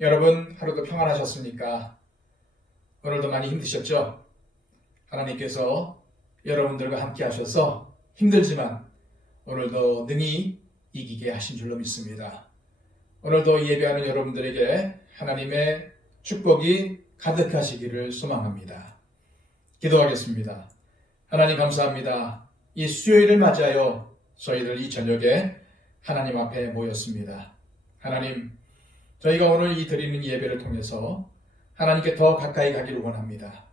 여러분 하루도 평안하셨습니까? 오늘도 많이 힘드셨죠? 하나님께서 여러분들과 함께 하셔서 힘들지만 오늘도 능히 이기게 하신 줄로 믿습니다. 오늘도 예배하는 여러분들에게 하나님의 축복이 가득하시기를 소망합니다. 기도하겠습니다. 하나님 감사합니다. 이 수요일을 맞이하여 저희들 이 저녁에 하나님 앞에 모였습니다. 하나님, 저희가 오늘 이 드리는 예배를 통해서 하나님께 더 가까이 가기를 원합니다.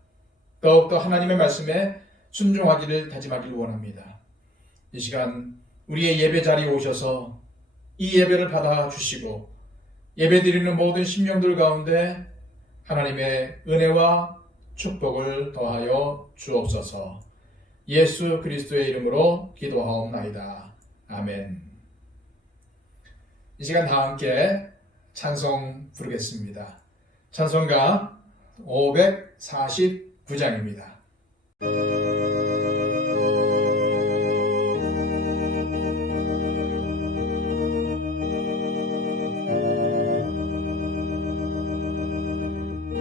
더욱더 하나님의 말씀에 순종하기를 다짐하기를 원합니다. 이 시간 우리의 예배 자리에 오셔서 이 예배를 받아주시고 예배 드리는 모든 심령들 가운데 하나님의 은혜와 축복을 더하여 주옵소서. 예수 그리스도의 이름으로 기도하옵나이다. 아멘. 이 시간 다 함께 찬송 부르겠습니다. 찬송가 549장입니다.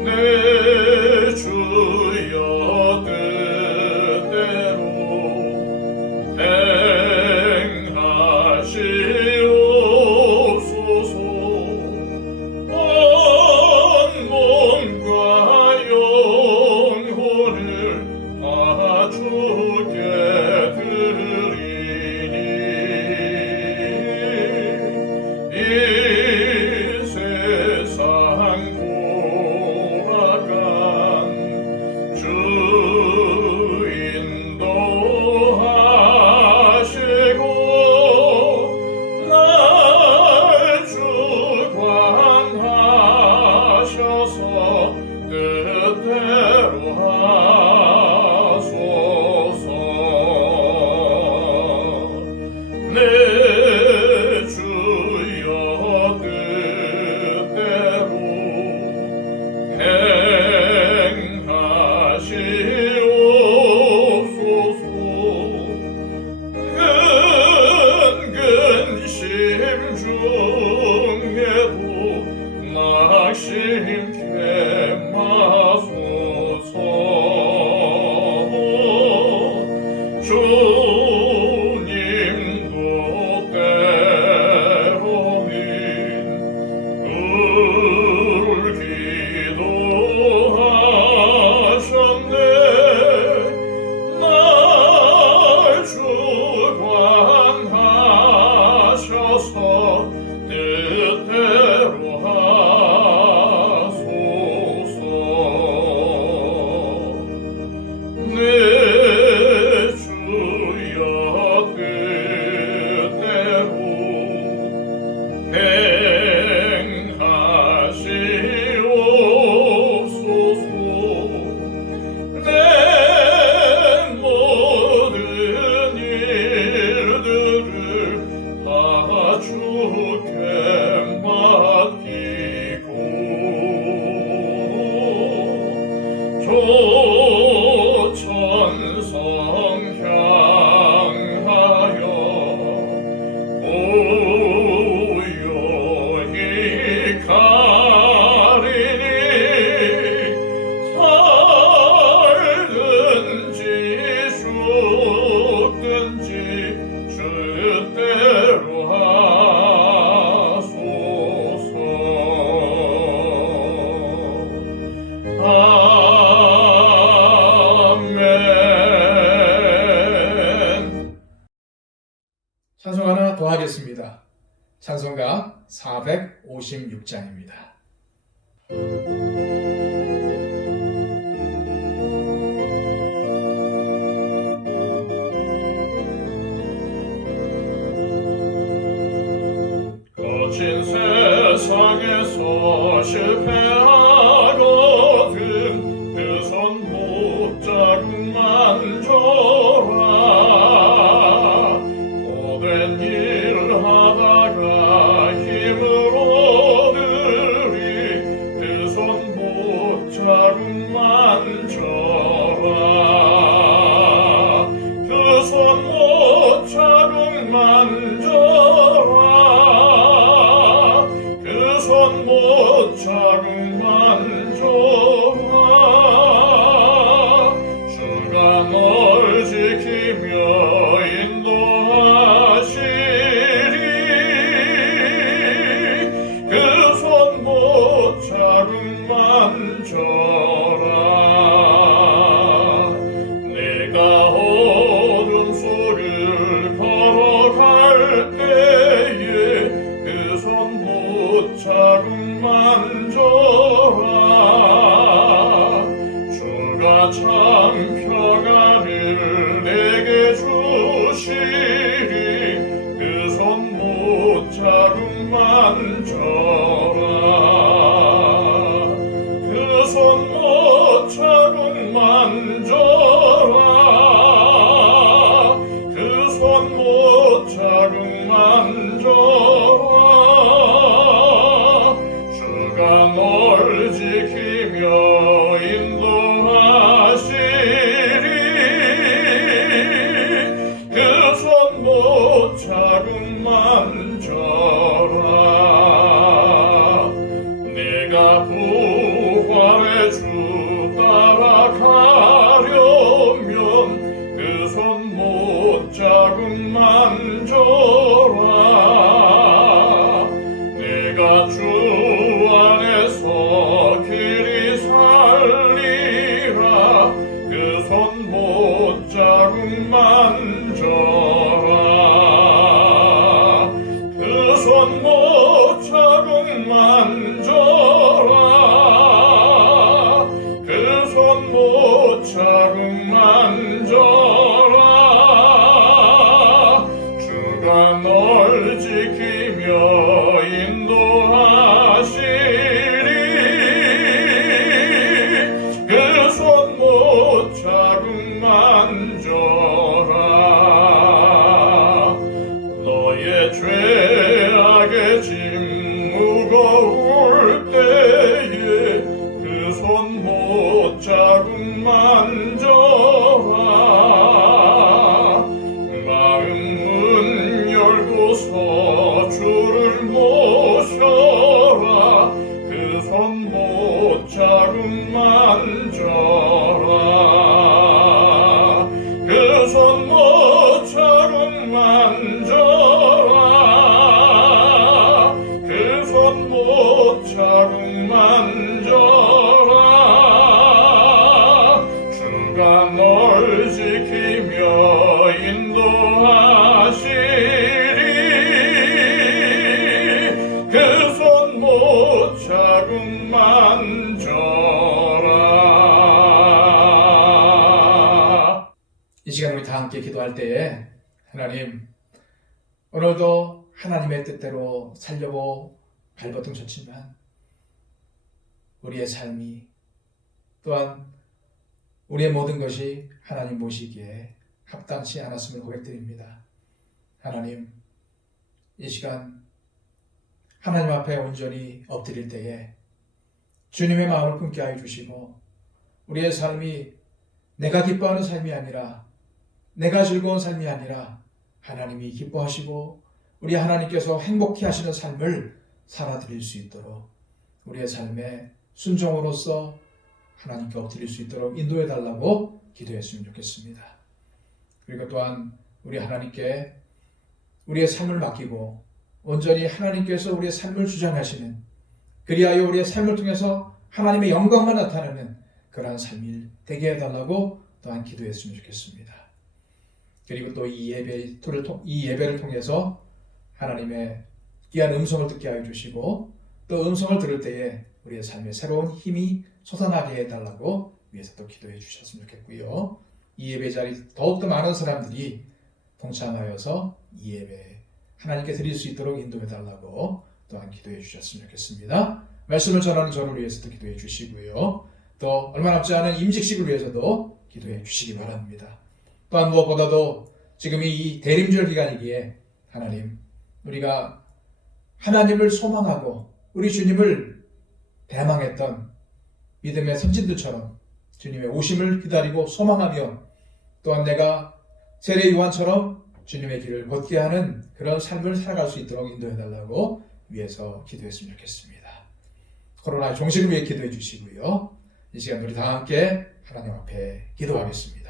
내 주여 뜻대로 행하시옵소서. 온 몸과 영혼을 다 주께 드리니 이 세상 주 인도하시고 날 주관하셔서 뜻대로 하소서. 내 주여 뜻대로 행하시옵소서. 근근심 중에도 낙심케 마소서. 주님도 때로는 울기도 하셨네. 날 주관하셔서 뜻대로 하소서. 내 주여 뜻대로 행하시옵소서. 내 모든 일들을 다 주께 맡기고 조천성 향하여 고요히 가리니 살든지 죽든지 주대로 하소서. 아멘. 찬송 하나 더 하겠습니다. 찬송가 456장입니다. 거친 세상에서 실패하거든 그 손 못자국만 줘라. 고된 일 하다가 힘을 얻으리 그 손 못자국만 줘라. 그 손 못자국만 줘라. 만져라. 주가 널 지키며 인도하시리. 그 손 못자국 만져라. 내가 부활의 주 따라가려면 그 손 못자국 만져라. 내가 주 안에서 길이 살리라. 그 손 못자국 만져라. 그 손 못자국 만져라. 그 손 못자국 만져라. 주가 널 지키며 인도하시리. 그 손 못자국 만져라. 너의 죄악의 짐 무거울 때에 그 손 못자국 만져라. 마음 문 열고서 주를 모셔라. 그 손 못자국 만져라. 그 손 못자국 만져라. 그 손 못자국 만져라. 주가 널 지키며 인도하시리. 그 손 못자국 만져라. 이 시간 우리 다 함께 기도할 때에 하나님, 오늘도 하나님의 뜻대로 살려고 발버둥 쳤지만 우리의 삶이 또한 우리의 모든 것이 하나님 보시기에 합당치 않았음을 고백드립니다. 하나님, 이 시간 하나님 앞에 온전히 엎드릴 때에 주님의 마음을 품게 하여 주시고 우리의 삶이 내가 기뻐하는 삶이 아니라 내가 즐거운 삶이 아니라 하나님이 기뻐하시고 우리 하나님께서 행복해 하시는 삶을 살아드릴 수 있도록 우리의 삶에 순종으로서 하나님께 엎드릴 수 있도록 인도해 달라고 기도했으면 좋겠습니다. 그리고 또한 우리 하나님께 우리의 삶을 맡기고 온전히 하나님께서 우리의 삶을 주장하시는, 그리하여 우리의 삶을 통해서 하나님의 영광만 나타내는 그러한 삶이 되게 해달라고 또한 기도했으면 좋겠습니다. 그리고 또 이 예배를 통해서 하나님의 귀한 음성을 듣게 하여 주시고 또 음성을 들을 때에 우리의 삶에 새로운 힘이 솟아나게 해달라고 위해서 또 기도해 주셨으면 좋겠고요. 이 예배 자리 더욱더 많은 사람들이 동참하여서 이 예배 하나님께 드릴 수 있도록 인도해 달라고 또한 기도해 주셨으면 좋겠습니다. 말씀을 전하는 저를 위해서도 기도해 주시고요. 또 얼마 남지 않은 임직식을 위해서도 기도해 주시기 바랍니다. 또한 무엇보다도 지금이 이 대림절 기간이기에 하나님, 우리가 하나님을 소망하고 우리 주님을 대망했던 믿음의 선진들처럼 주님의 오심을 기다리고 소망하며 또한 내가 세례 요한처럼 주님의 길을 걷게 하는 그런 삶을 살아갈 수 있도록 인도해달라고 위해서 기도했으면 좋겠습니다. 코로나의 종식을 위해 기도해 주시고요. 이 시간 우리 다 함께 하나님 앞에 기도하겠습니다.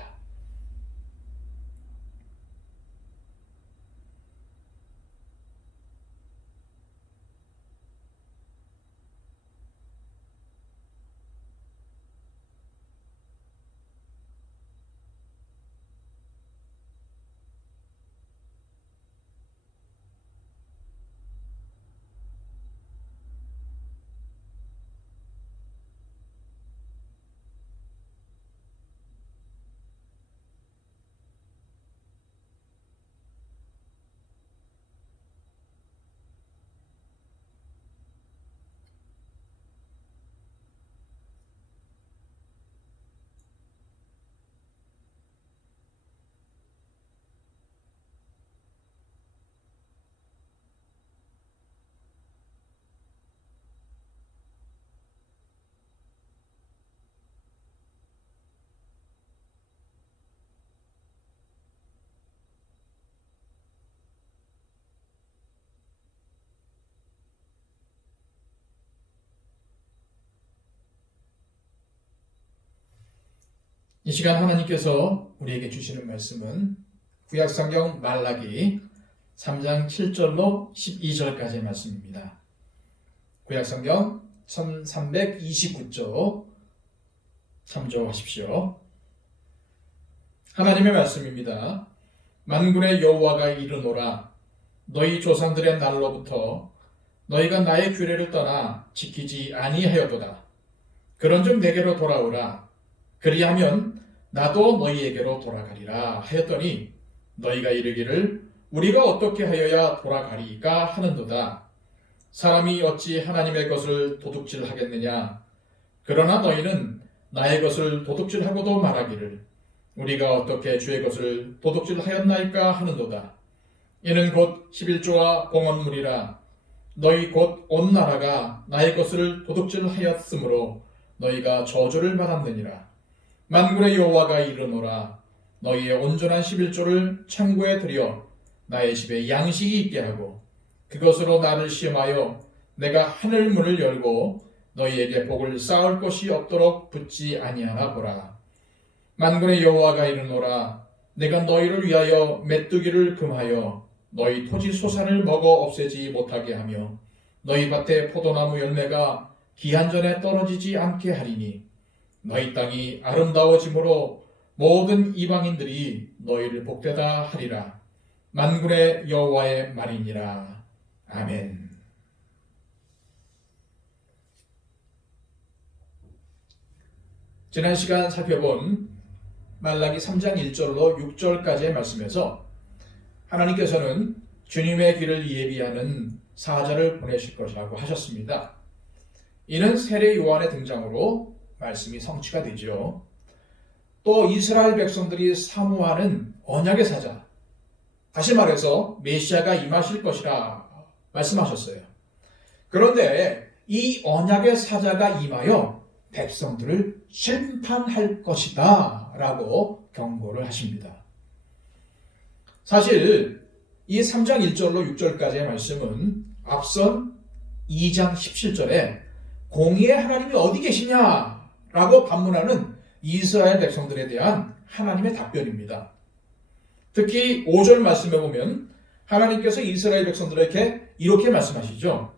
이 시간 하나님께서 우리에게 주시는 말씀은 구약성경 말라기 3장 7절로 12절까지의 말씀입니다. 구약성경 1329쪽 참조하십시오. 하나님의 말씀입니다. 만군의 여호와가 이르노라. 너희 조상들의 날로부터 너희가 나의 규례를 떠나 지키지 아니하였도다. 그런즉 내게로 돌아오라. 그리하면 나도 너희에게로 돌아가리라 하였더니 너희가 이르기를 우리가 어떻게 하여야 돌아가리까 하는도다. 사람이 어찌 하나님의 것을 도둑질하겠느냐. 그러나 너희는 나의 것을 도둑질하고도 말하기를 우리가 어떻게 주의 것을 도둑질하였나이까 하는도다. 이는 곧 11조와 봉헌물이라. 너희 곧 온 나라가 나의 것을 도둑질하였으므로 너희가 저주를 받았느니라. 만군의 여호와가 이르노라. 너희의 온전한 11조를 창고에 들여 나의 집에 양식이 있게 하고 그것으로 나를 시험하여 내가 하늘 문을 열고 너희에게 복을 쌓을 것이 없도록 붙지 아니하나 보라. 만군의 여호와가 이르노라. 내가 너희를 위하여 메뚜기를 금하여 너희 토지 소산을 먹어 없애지 못하게 하며 너희 밭에 포도나무 열매가 기한 전에 떨어지지 않게 하리니 너희 땅이 아름다워짐으로 모든 이방인들이 너희를 복되다 하리라. 만군의 여호와의 말이니라. 아멘. 지난 시간 살펴본 말라기 3장 1절로 6절까지의 말씀에서 하나님께서는 주님의 길을 예비하는 사자를 보내실 것이라고 하셨습니다. 이는 세례 요한의 등장으로 말씀이 성취가 되죠. 또 이스라엘 백성들이 사모하는 언약의 사자, 다시 말해서 메시아가 임하실 것이라 말씀하셨어요. 그런데 이 언약의 사자가 임하여 백성들을 심판할 것이다 라고 경고를 하십니다. 사실 이 3장 1절로 6절까지의 말씀은 앞선 2장 17절에 공의의 하나님이 어디 계시냐라고 반문하는 이스라엘 백성들에 대한 하나님의 답변입니다. 특히 5절 말씀에 보면 하나님께서 이스라엘 백성들에게 이렇게 말씀하시죠.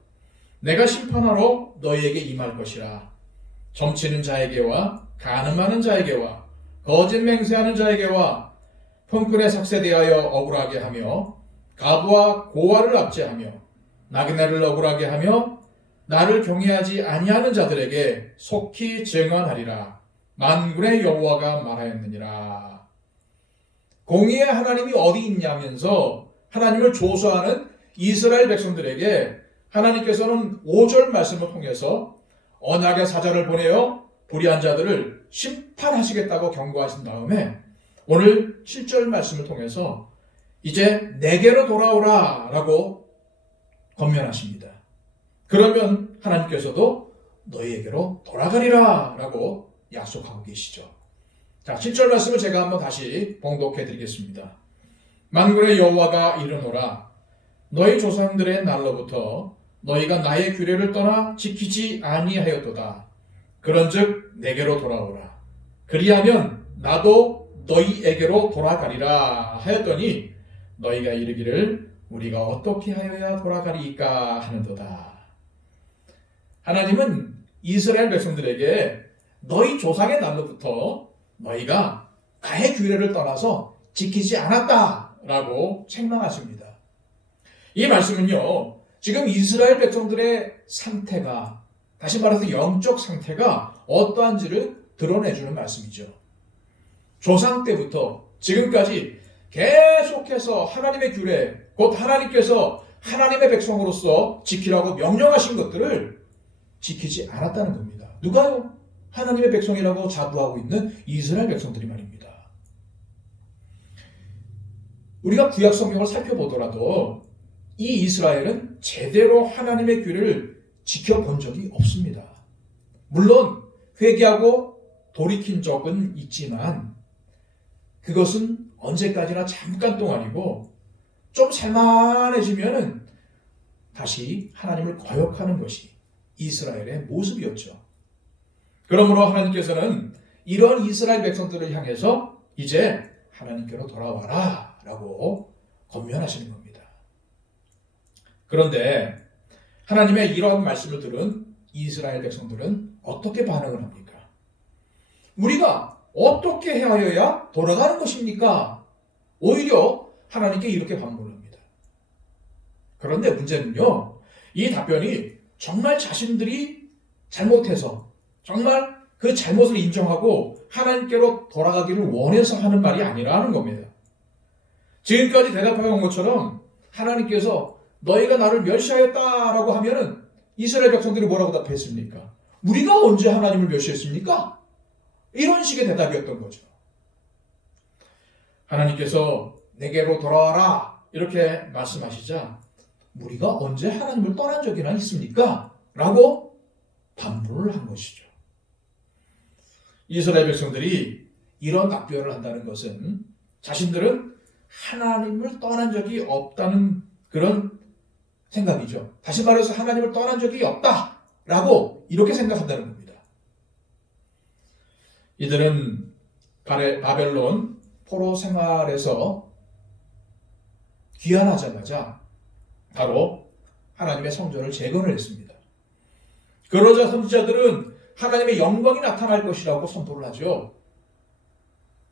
내가 심판하러 너희에게 임할 것이라. 점치는 자에게와 간음하는 자에게와 거짓 맹세하는 자에게와 품꾼에 삭세되하여 억울하게 하며 가부와 고아를 압제하며 나그네를 억울하게 하며 나를 경외하지 아니하는 자들에게 속히 증언하리라. 만군의 여호와가 말하였느니라. 공의의 하나님이 어디 있냐면서 하나님을 조소하는 이스라엘 백성들에게 하나님께서는 5절 말씀을 통해서 언약의 사자를 보내어 불의한 자들을 심판하시겠다고 경고하신 다음에 오늘 7절 말씀을 통해서 이제 내게로 돌아오라 라고 권면하십니다. 그러면 하나님께서도 너희에게로 돌아가리라 라고 약속하고 계시죠. 자, 7절 말씀을 제가 한번 다시 봉독해 드리겠습니다. 만군의 여호와가 이르노라. 너희 조상들의 날로부터 너희가 나의 규례를 떠나 지키지 아니하였도다. 그런즉 내게로 돌아오라. 그리하면 나도 너희에게로 돌아가리라 하였더니 너희가 이르기를 우리가 어떻게 하여야 돌아가리까 하는도다. 하나님은 이스라엘 백성들에게 너희 조상의 날로부터 너희가 나의 규례를 떠나서 지키지 않았다라고 책망하십니다. 이 말씀은요, 지금 이스라엘 백성들의 상태가, 다시 말해서 영적 상태가 어떠한지를 드러내주는 말씀이죠. 조상 때부터 지금까지 계속해서 하나님의 규례, 곧 하나님께서 하나님의 백성으로서 지키라고 명령하신 것들을 지키지 않았다는 겁니다. 누가요? 하나님의 백성이라고 자부하고 있는 이스라엘 백성들이 말입니다. 우리가 구약 성경을 살펴보더라도 이 이스라엘은 제대로 하나님의 규례를 지켜본 적이 없습니다. 물론 회개하고 돌이킨 적은 있지만 그것은 언제까지나 잠깐 동안이고 좀 살만해지면은 다시 하나님을 거역하는 것이 이스라엘의 모습이었죠. 그러므로 하나님께서는 이런 이스라엘 백성들을 향해서 이제 하나님께로 돌아와라 라고 권면하시는 겁니다. 그런데 하나님의 이런 말씀을 들은 이스라엘 백성들은 어떻게 반응을 합니까? 우리가 어떻게 하여야 돌아가는 것입니까? 오히려 하나님께 이렇게 반문을 합니다. 그런데 문제는요, 이 답변이 정말 자신들이 잘못해서 정말 그 잘못을 인정하고 하나님께로 돌아가기를 원해서 하는 말이 아니라는 겁니다. 지금까지 대답해온 것처럼 하나님께서 너희가 나를 멸시하였다라고 하면은 이스라엘 백성들이 뭐라고 답했습니까? 우리가 언제 하나님을 멸시했습니까? 이런 식의 대답이었던 거죠. 하나님께서 내게로 돌아와라 이렇게 말씀하시자 우리가 언제 하나님을 떠난 적이나 있습니까? 라고 반문을 한 것이죠. 이스라엘 백성들이 이런 답변을 한다는 것은 자신들은 하나님을 떠난 적이 없다는 그런 생각이죠. 다시 말해서 하나님을 떠난 적이 없다라고 이렇게 생각한다는 겁니다. 이들은 바벨론 포로 생활에서 귀환하자마자 바로 하나님의 성전을 재건을 했습니다. 그러자 선지자들은 하나님의 영광이 나타날 것이라고 선포를 하죠.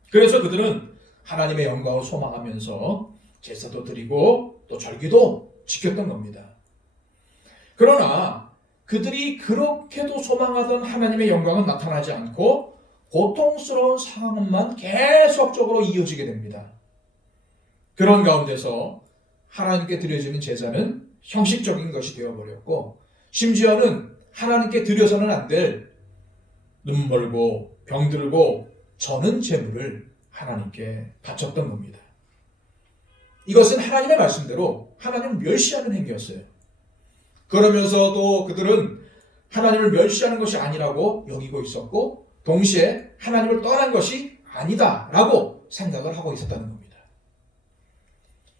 그래서 그들은 하나님의 영광을 소망하면서 제사도 드리고 또 절기도 지켰던 겁니다. 그러나 그들이 그렇게도 소망하던 하나님의 영광은 나타나지 않고 고통스러운 상황만 계속적으로 이어지게 됩니다. 그런 가운데서 하나님께 드려지는 제사는 형식적인 것이 되어버렸고 심지어는 하나님께 드려서는 안 될 눈멀고 병들고 저는 제물을 하나님께 바쳤던 겁니다. 이것은 하나님의 말씀대로 하나님을 멸시하는 행위였어요. 그러면서도 그들은 하나님을 멸시하는 것이 아니라고 여기고 있었고 동시에 하나님을 떠난 것이 아니다라고 생각을 하고 있었다는 겁니다.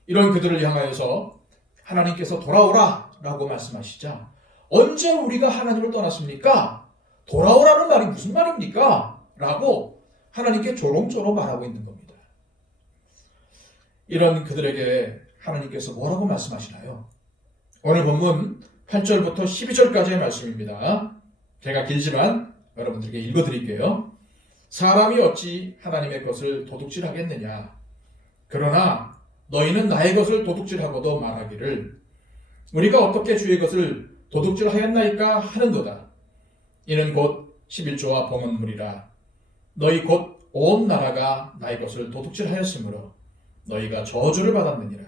이런 그들을 향하여서 하나님께서 돌아오라 라고 말씀하시자 언제 우리가 하나님을 떠났습니까? 돌아오라는 말이 무슨 말입니까? 라고 하나님께 조롱조롱 말하고 있는 겁니다. 이런 그들에게 하나님께서 뭐라고 말씀하시나요? 오늘 본문 8절부터 12절까지의 말씀입니다. 제가 길지만 여러분들에게 읽어드릴게요. 사람이 어찌 하나님의 것을 도둑질하겠느냐? 그러나 너희는 나의 것을 도둑질하고도 말하기를 우리가 어떻게 주의 것을 도둑질하였나이까 하는도다. 이는 곧 11조와 봉헌물이라. 너희 곧 온 나라가 나의 것을 도둑질하였으므로 너희가 저주를 받았느니라.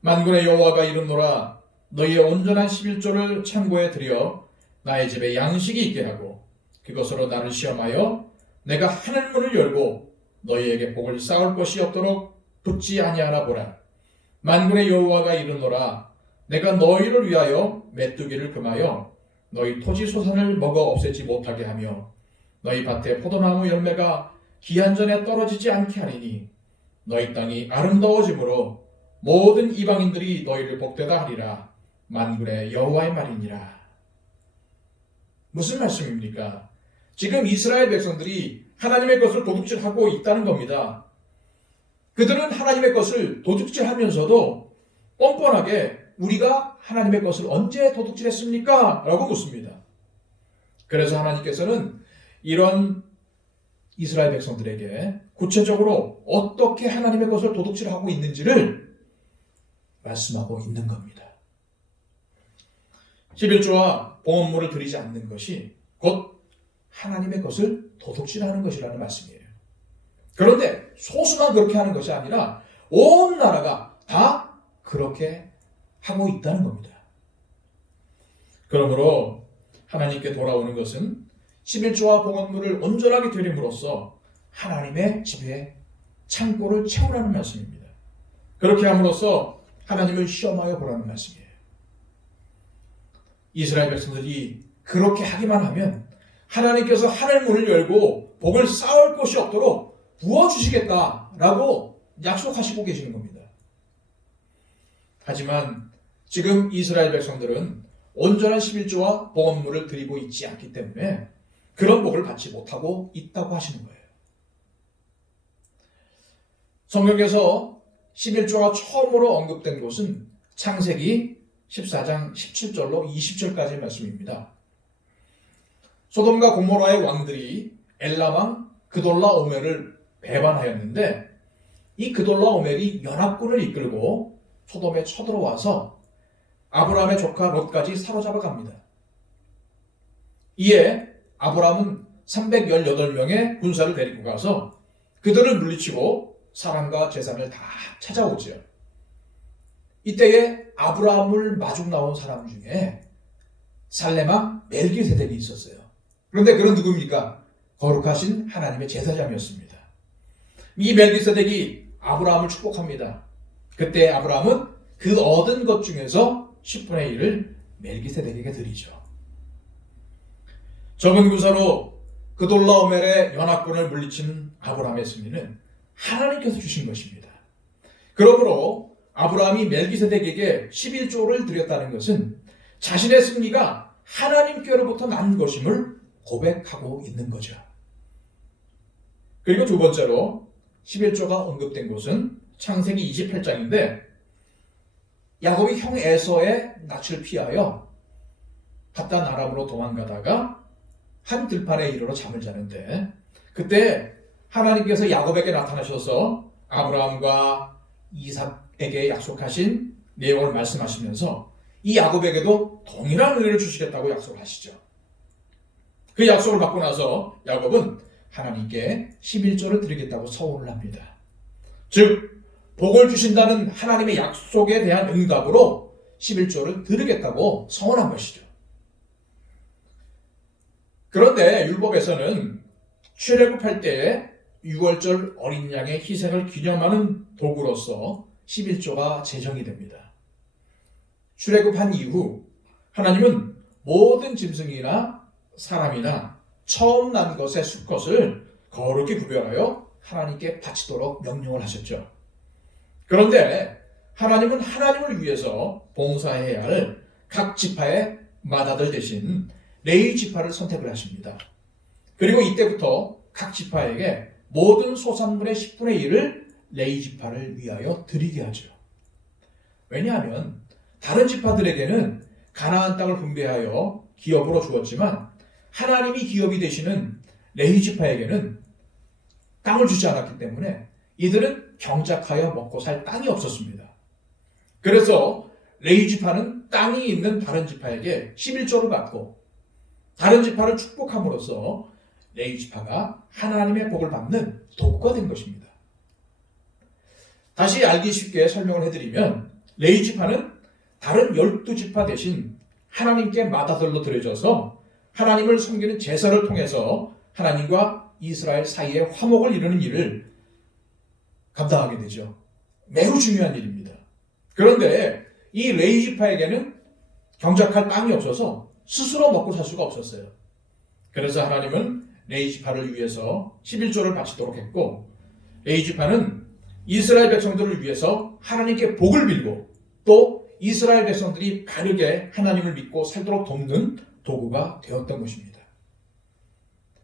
만군의 여호와가 이르노라. 너희의 온전한 11조를 창고에 들여 나의 집에 양식이 있게 하고 그것으로 나를 시험하여 내가 하늘문을 열고 너희에게 복을 쌓을 것이 없도록 붙지 아니하나 보라. 만군의 여호와가 이르노라. 내가 너희를 위하여 메뚜기를 금하여 너희 토지 소산을 먹어 없애지 못하게 하며 너희 밭에 포도나무 열매가 기한 전에 떨어지지 않게 하리니 너희 땅이 아름다워짐으로 모든 이방인들이 너희를 복되다 하리라. 만군의 여호와의 말이니라. 무슨 말씀입니까? 지금 이스라엘 백성들이 하나님의 것을 도둑질하고 있다는 겁니다. 그들은 하나님의 것을 도둑질하면서도 뻔뻔하게 우리가 하나님의 것을 언제 도둑질했습니까? 라고 묻습니다. 그래서 하나님께서는 이런 이스라엘 백성들에게 구체적으로 어떻게 하나님의 것을 도둑질하고 있는지를 말씀하고 있는 겁니다. 11조와 봉헌물을 드리지 않는 것이 곧 하나님의 것을 도둑질하는 것이라는 말씀이에요. 그런데 소수만 그렇게 하는 것이 아니라 온 나라가 다 그렇게 하고 있다는 겁니다. 그러므로 하나님께 돌아오는 것은 11조와 봉헌물을 온전하게 드림으로써 하나님의 집에 창고를 채우라는 말씀입니다. 그렇게 함으로써 하나님을 시험하여 보라는 말씀이에요. 이스라엘 백성들이 그렇게 하기만 하면 하나님께서 하늘 문을 열고 복을 쌓을 곳이 없도록 부어주시겠다라고 약속하시고 계시는 겁니다. 하지만 지금 이스라엘 백성들은 온전한 11조와 봉헌물을 드리고 있지 않기 때문에 그런 복을 받지 못하고 있다고 하시는 거예요. 성경에서 11조가 처음으로 언급된 곳은 창세기 14장 17절로 20절까지의 말씀입니다. 소돔과 고모라의 왕들이 엘람왕 그돌라오멜을 배반하였는데 이 그돌라오멜이 연합군을 이끌고 소돔에 쳐들어와서 아브라함의 조카 롯까지 사로잡아 갑니다. 이에 아브라함은 318명의 군사를 데리고 가서 그들을 물리치고 사람과 재산을 다 찾아오죠. 이때에 아브라함을 마중 나온 사람 중에 살레마 멜기세덱이 있었어요. 그런데 그는 누굽니까? 거룩하신 하나님의 제사장이었습니다. 이 멜기세덱이 아브라함을 축복합니다. 그때 아브라함은 그 얻은 것 중에서 10분의 1을 멜기세덱에게 드리죠. 적은 군사로 그돌라오멜의 연합군을 물리친 아브라함의 승리는 하나님께서 주신 것입니다. 그러므로 아브라함이 멜기세덱에게 11조를 드렸다는 것은 자신의 승리가 하나님께로부터 난 것임을 고백하고 있는 거죠. 그리고 두 번째로 11조가 언급된 곳은 창세기 28장인데 야곱이 형 에서의 낯을 피하여 paddan 아람으로 도망가다가 한 들판에 이르러 잠을 자는데 그때 하나님께서 야곱에게 나타나셔서 아브라함과 이삭에게 약속하신 내용을 말씀하시면서 이 야곱에게도 동일한 은혜를 주시겠다고 약속하시죠. 그 약속을 받고 나서 야곱은 하나님께 11조를 드리겠다고 서원을 합니다. 즉 복을 주신다는 하나님의 약속에 대한 응답으로 11조를 드리겠다고 서원한 것이죠. 그런데 율법에서는 출애굽할 때에 6월절 어린 양의 희생을 기념하는 도구로서 11조가 제정이 됩니다. 출애굽한 이후 하나님은 모든 짐승이나 사람이나 처음 난 것의 수컷을 거룩히 구별하여 하나님께 바치도록 명령을 하셨죠. 그런데 하나님은 하나님을 위해서 봉사해야 할 각 지파의 맏아들 대신 레위 지파를 선택을 하십니다. 그리고 이때부터 각 지파에게 모든 소산물의 10분의 1을 레위 지파를 위하여 드리게 하죠. 왜냐하면 다른 지파들에게는 가나안 땅을 분배하여 기업으로 주었지만 하나님이 기업이 되시는 레위 지파에게는 땅을 주지 않았기 때문에 이들은 경작하여 먹고 살 땅이 없었습니다. 그래서 레위 지파는 땅이 있는 다른 지파에게 11조를 받고 다른 지파를 축복함으로써 레위 지파가 하나님의 복을 받는 도구가 된 것입니다. 다시 알기 쉽게 설명을 해드리면 레위 지파는 다른 12지파 대신 하나님께 맏아들로 드려져서 하나님을 섬기는 제사를 통해서 하나님과 이스라엘 사이에 화목을 이루는 일을 감당하게 되죠. 매우 중요한 일입니다. 그런데 이 레위 지파에게는 경작할 땅이 없어서 스스로 먹고 살 수가 없었어요. 그래서 하나님은 레위 지파를 위해서 11조를 바치도록 했고 레위 지파는 이스라엘 백성들을 위해서 하나님께 복을 빌고 또 이스라엘 백성들이 바르게 하나님을 믿고 살도록 돕는 도구가 되었던 것입니다.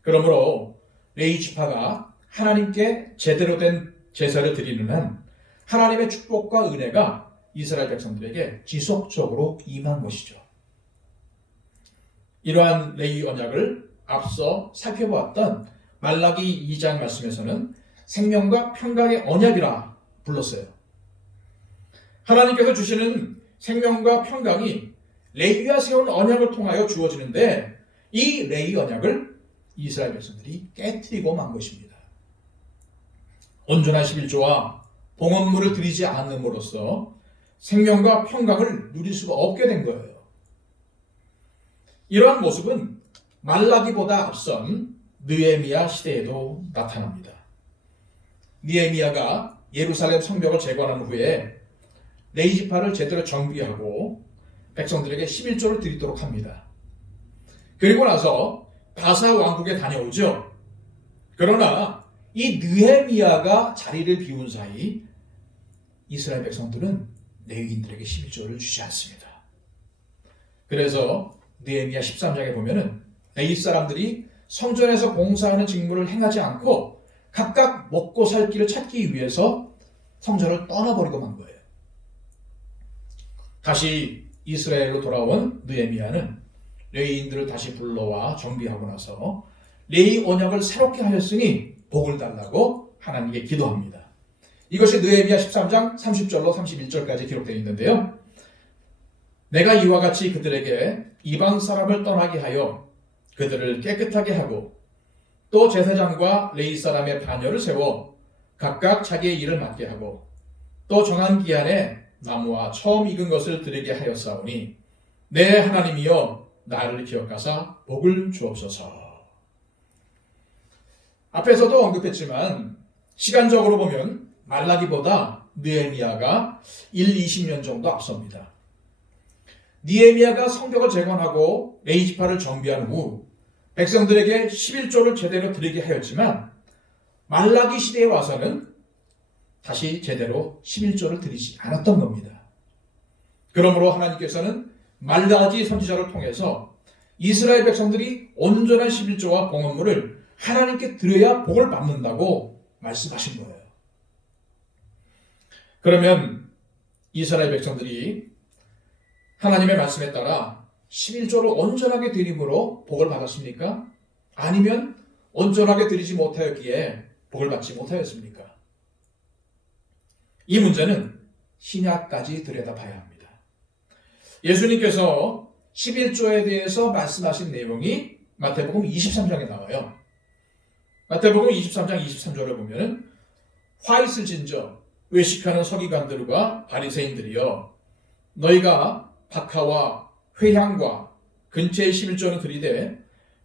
그러므로 레위 지파가 하나님께 제대로 된 제사를 드리는 한 하나님의 축복과 은혜가 이스라엘 백성들에게 지속적으로 임한 것이죠. 이러한 레위 언약을 앞서 살펴보았던 말라기 2장 말씀에서는 생명과 평강의 언약이라 불렀어요. 하나님께서 주시는 생명과 평강이 레위가 세운 언약을 통하여 주어지는데 이 레위 언약을 이스라엘 백성들이 깨뜨리고 만 것입니다. 온전한 11조와 봉헌물을 드리지 않음으로써 생명과 평강을 누릴 수가 없게 된 거예요. 이러한 모습은 말라기보다 앞선 느헤미야 시대에도 나타납니다. 느헤미야가 예루살렘 성벽을 재건한 후에 레위 지파를 제대로 정비하고 백성들에게 11조를 드리도록 합니다. 그리고 나서 바사 왕국에 다녀오죠. 그러나 이 느헤미야가 자리를 비운 사이 이스라엘 백성들은 레위인들에게 11조를 주지 않습니다. 그래서 느헤미야 13장에 보면은 레위 사람들이 성전에서 봉사하는 직무를 행하지 않고 각각 먹고 살 길을 찾기 위해서 성전을 떠나버리고 만 거예요. 다시 이스라엘로 돌아온 느헤미야는 레위인들을 다시 불러와 정비하고 나서 레위 언약을 새롭게 하였으니 복을 달라고 하나님께 기도합니다. 이것이 느헤미야 13장 30절로 31절까지 기록되어 있는데요. 내가 이와 같이 그들에게 이방 사람을 떠나게 하여 그들을 깨끗하게 하고 또 제사장과 레위 사람의 반열을 세워 각각 자기의 일을 맡게 하고 또 정한 기한에 나무와 처음 익은 것을 드리게 하였사오니 내 하나님이여 나를 기억하사 복을 주옵소서. 앞에서도 언급했지만 시간적으로 보면 말라기보다 느헤미야가 20년 정도 앞섭니다. 느헤미야가 성벽을 재건하고 레위 지파를 정비한 후 백성들에게 11조를 제대로 드리게 하였지만 말라기 시대에 와서는 다시 제대로 11조를 드리지 않았던 겁니다. 그러므로 하나님께서는 말라기 선지자를 통해서 이스라엘 백성들이 온전한 11조와 봉헌물을 하나님께 드려야 복을 받는다고 말씀하신 거예요. 그러면 이스라엘 백성들이 하나님의 말씀에 따라 11조를 온전하게 드림으로 복을 받았습니까? 아니면 온전하게 드리지 못하였기에 복을 받지 못하였습니까? 이 문제는 신약까지 들여다봐야 합니다. 예수님께서 11조에 대해서 말씀하신 내용이 마태복음 23장에 나와요. 마태복음 23장 23절을 보면 화 있을진저 외식하는 서기관들과 바리새인들이여 너희가 박하와 회향과 근처의 11조는 드리되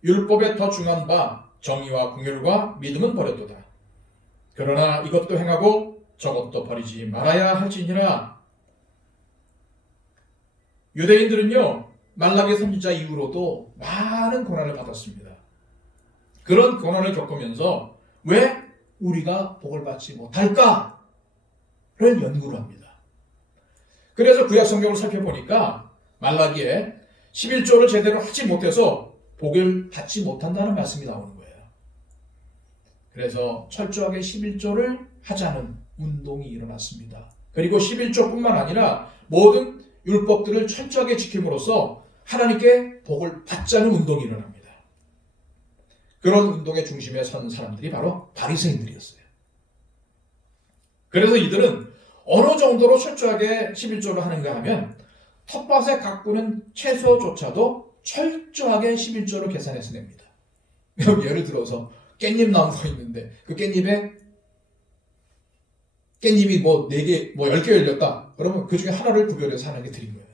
율법에 더 중한 바 정의와 긍휼과 믿음은 버렸도다. 그러나 이것도 행하고 저것도 버리지 말아야 할지니라. 유대인들은요 말라기 선지자 이후로도 많은 고난을 받았습니다. 그런 고난을 겪으면서 왜 우리가 복을 받지 못할까를 연구를 합니다. 그래서 구약 성경을 살펴보니까 말라기에 11조를 제대로 하지 못해서 복을 받지 못한다는 말씀이 나오는 거예요. 그래서 철저하게 11조를 하자는 운동이 일어났습니다. 그리고 11조뿐만 아니라 모든 율법들을 철저하게 지킴으로써 하나님께 복을 받자는 운동이 일어납니다. 그런 운동의 중심에 선 사람들이 바로 바리새인들이었어요. 그래서 이들은 어느 정도로 철저하게 11조를 하는가 하면 텃밭에 가꾸는 채소조차도 철저하게 11조를 계산해서 냅니다. 예를 들어서 깻잎 나무가 있는데 그 깻잎이 뭐 4개, 뭐 10개 열렸다. 그러면 그 중에 하나를 구별해서 하나님께 드린 거예요.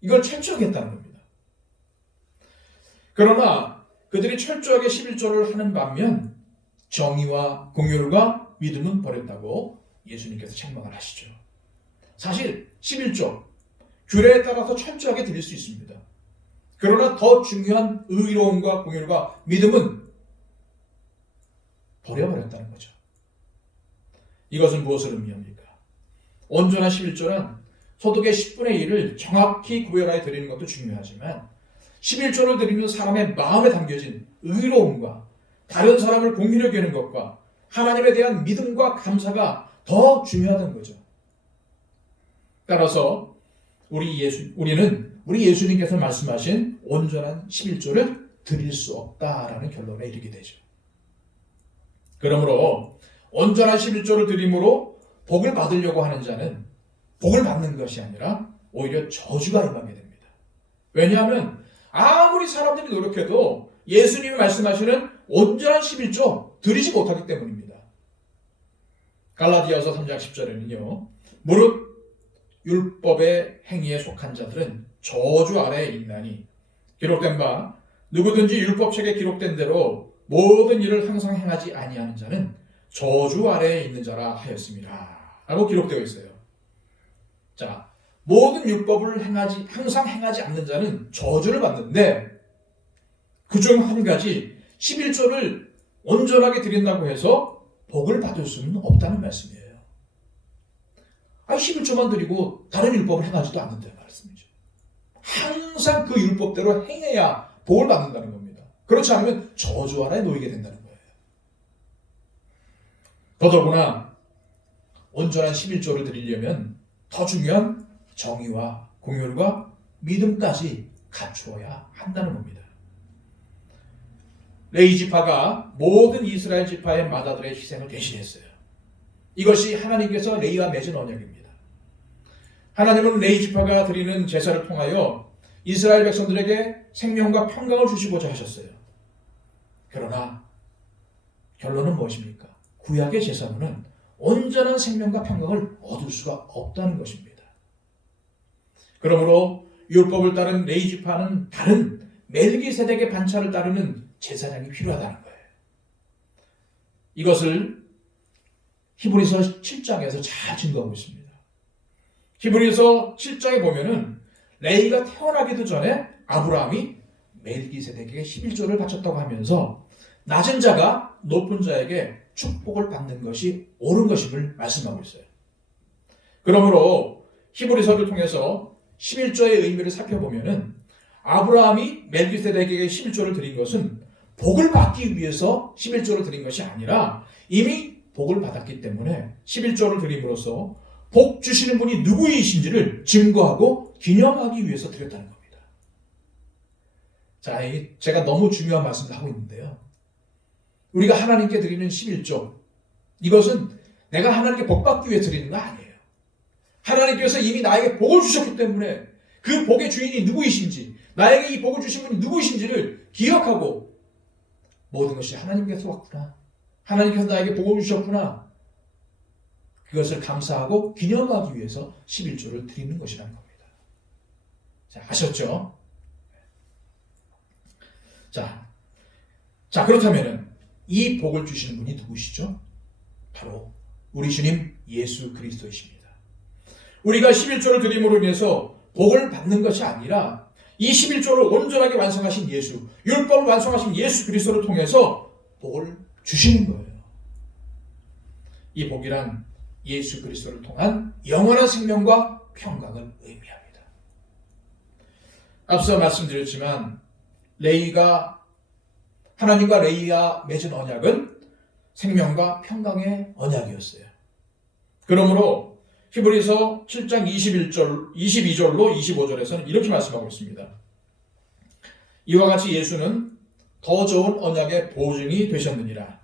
이걸 철저하게 했다는 겁니다. 그러나 그들이 철저하게 11조를 하는 반면 정의와 긍휼과 믿음은 버렸다고 예수님께서 책망을 하시죠. 사실 11조 규례에 따라서 철저하게 드릴 수 있습니다. 그러나 더 중요한 의로움과 긍휼과 믿음은 버려버렸다는 거죠. 이것은 무엇을 의미합니까? 온전한 11조는 소득의 10분의 1을 정확히 구별하여 드리는 것도 중요하지만 11조를 드리는 사람의 마음에 담겨진 의로움과 다른 사람을 공유하게 하는 것과 하나님에 대한 믿음과 감사가 더 중요하다는 거죠. 따라서 우리는 우리 예수님께서 말씀하신 온전한 11조를 드릴 수 없다라는 결론에 이르게 되죠. 그러므로 온전한 11조를 드림으로 복을 받으려고 하는 자는 복을 받는 것이 아니라 오히려 저주가 임하게 됩니다. 왜냐하면 아무리 사람들이 노력해도 예수님이 말씀하시는 온전한 11조 드리지 못하기 때문입니다. 갈라디아서 3장 10절에는요. 무릇 율법의 행위에 속한 자들은 저주 아래에 있나니 기록된 바 누구든지 율법책에 기록된 대로 모든 일을 항상 행하지 아니하는 자는 저주 아래에 있는 자라 하였습니다. 라고 기록되어 있어요. 자, 모든 율법을 항상 행하지 않는 자는 저주를 받는데 그중 한 가지 11조를 온전하게 드린다고 해서 복을 받을 수는 없다는 말씀이에요. 11조만 드리고 다른 율법을 행하지도 않는다는 말씀이죠. 항상 그 율법대로 행해야 복을 받는다는 겁니다. 그렇지 않으면 저주 아래에 놓이게 된다는 거예요. 더더구나 온전한 11조를 드리려면 더 중요한 정의와 공율과 믿음까지 갖추어야 한다는 겁니다. 레위 지파가 모든 이스라엘 지파의 맏아들의 희생을 대신했어요. 이것이 하나님께서 레위와 맺은 언약입니다. 하나님은 레위 지파가 드리는 제사를 통하여 이스라엘 백성들에게 생명과 평강을 주시고자 하셨어요. 그러나 결론은 무엇입니까? 구약의 제사로는 온전한 생명과 평강을 얻을 수가 없다는 것입니다. 그러므로 율법을 따른 레위 지파는 다른 멜기세덱의 반차를 따르는 제사장이 필요하다는 거예요. 이것을 히브리서 7장에서 잘 증거하고 있습니다. 히브리서 7장에 보면은 레위가 태어나기도 전에 아브라함이 멜기세덱에게 11조를 바쳤다고 하면서 낮은 자가 높은 자에게 축복을 받는 것이 옳은 것임을 말씀하고 있어요. 그러므로 히브리서를 통해서 11조의 의미를 살펴보면은 아브라함이 멜기세덱에게 11조를 드린 것은 복을 받기 위해서 11조를 드린 것이 아니라 이미 복을 받았기 때문에 11조를 드림으로써 복 주시는 분이 누구이신지를 증거하고 기념하기 위해서 드렸다는 겁니다. 자, 제가 너무 중요한 말씀을 하고 있는데요. 우리가 하나님께 드리는 11조, 이것은 내가 하나님께 복 받기 위해 드리는 거 아니에요. 하나님께서 이미 나에게 복을 주셨기 때문에 그 복의 주인이 누구이신지, 나에게 이 복을 주신 분이 누구이신지를 기억하고 모든 것이 하나님께서 왔구나, 하나님께서 나에게 복을 주셨구나, 그것을 감사하고 기념하기 위해서 11조를 드리는 것이라는 겁니다. 자, 아셨죠? 자, 그렇다면은 이 복을 주시는 분이 누구시죠? 바로 우리 주님 예수 그리스도이십니다. 우리가 11조를 드림으로 인해서 복을 받는 것이 아니라 이 11조를 온전하게 완성하신 예수, 율법을 완성하신 예수 그리스도를 통해서 복을 주시는 거예요. 이 복이란 예수 그리스도를 통한 영원한 생명과 평강을 의미합니다. 앞서 말씀드렸지만 하나님과 레위가 맺은 언약은 생명과 평강의 언약이었어요. 그러므로 히브리서 7장 22절로 25절에서는 이렇게 말씀하고 있습니다. 이와 같이 예수는 더 좋은 언약의 보증이 되셨느니라.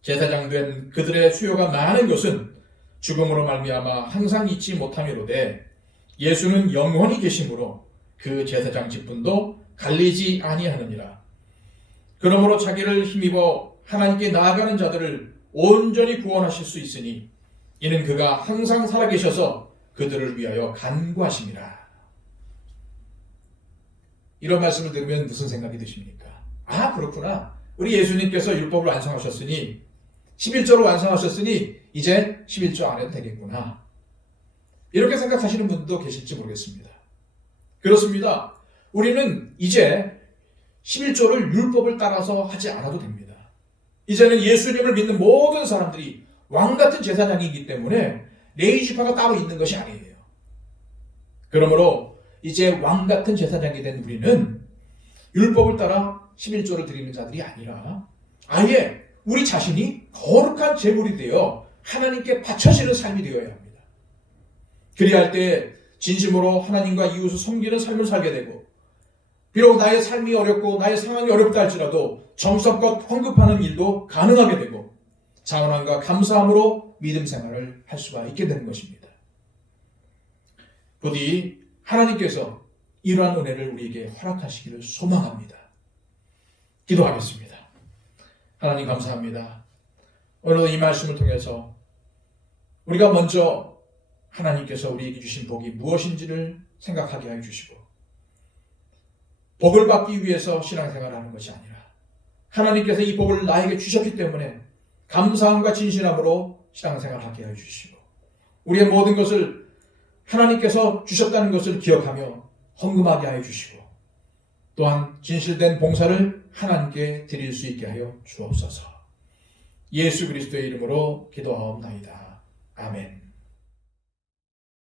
제사장 된 그들의 수요가 많은 것은 죽음으로 말미암아 항상 잊지 못함이로되 예수는 영원히 계심으로 그 제사장 직분도 갈리지 아니하느니라. 그러므로 자기를 힘입어 하나님께 나아가는 자들을 온전히 구원하실 수 있으니 이는 그가 항상 살아계셔서 그들을 위하여 간구하심이라. 이런 말씀을 들으면 무슨 생각이 드십니까? 아, 그렇구나. 우리 예수님께서 율법을 완성하셨으니 11조를 완성하셨으니 이제 11조 안 해도 되겠구나. 이렇게 생각하시는 분도 계실지 모르겠습니다. 그렇습니다. 우리는 이제 11조를 율법을 따라서 하지 않아도 됩니다. 이제는 예수님을 믿는 모든 사람들이 왕같은 제사장이기 때문에 레위 지파가 따로 있는 것이 아니에요. 그러므로 이제 왕같은 제사장이 된 우리는 율법을 따라 11조를 드리는 자들이 아니라 아예 우리 자신이 거룩한 제물이 되어 하나님께 바쳐지는 삶이 되어야 합니다. 그리할 할 때 진심으로 하나님과 이웃을 섬기는 삶을 살게 되고, 비록 나의 삶이 어렵고 나의 상황이 어렵다 할지라도 정성껏 헌금하는 일도 가능하게 되고 자원함과 감사함으로 믿음 생활을 할 수가 있게 되는 것입니다. 부디 하나님께서 이러한 은혜를 우리에게 허락하시기를 소망합니다. 기도하겠습니다. 하나님 감사합니다. 오늘 이 말씀을 통해서 우리가 먼저 하나님께서 우리에게 주신 복이 무엇인지를 생각하게 하여 주시고, 복을 받기 위해서 신앙생활을 하는 것이 아니라 하나님께서 이 복을 나에게 주셨기 때문에 감사함과 진실함으로 신앙생활을 하게 하여 주시고, 우리의 모든 것을 하나님께서 주셨다는 것을 기억하며 헌금하게 하여 주시고, 또한 진실된 봉사를 하나님께 드릴 수 있게 하여 주옵소서. 예수 그리스도의 이름으로 기도하옵나이다. 아멘.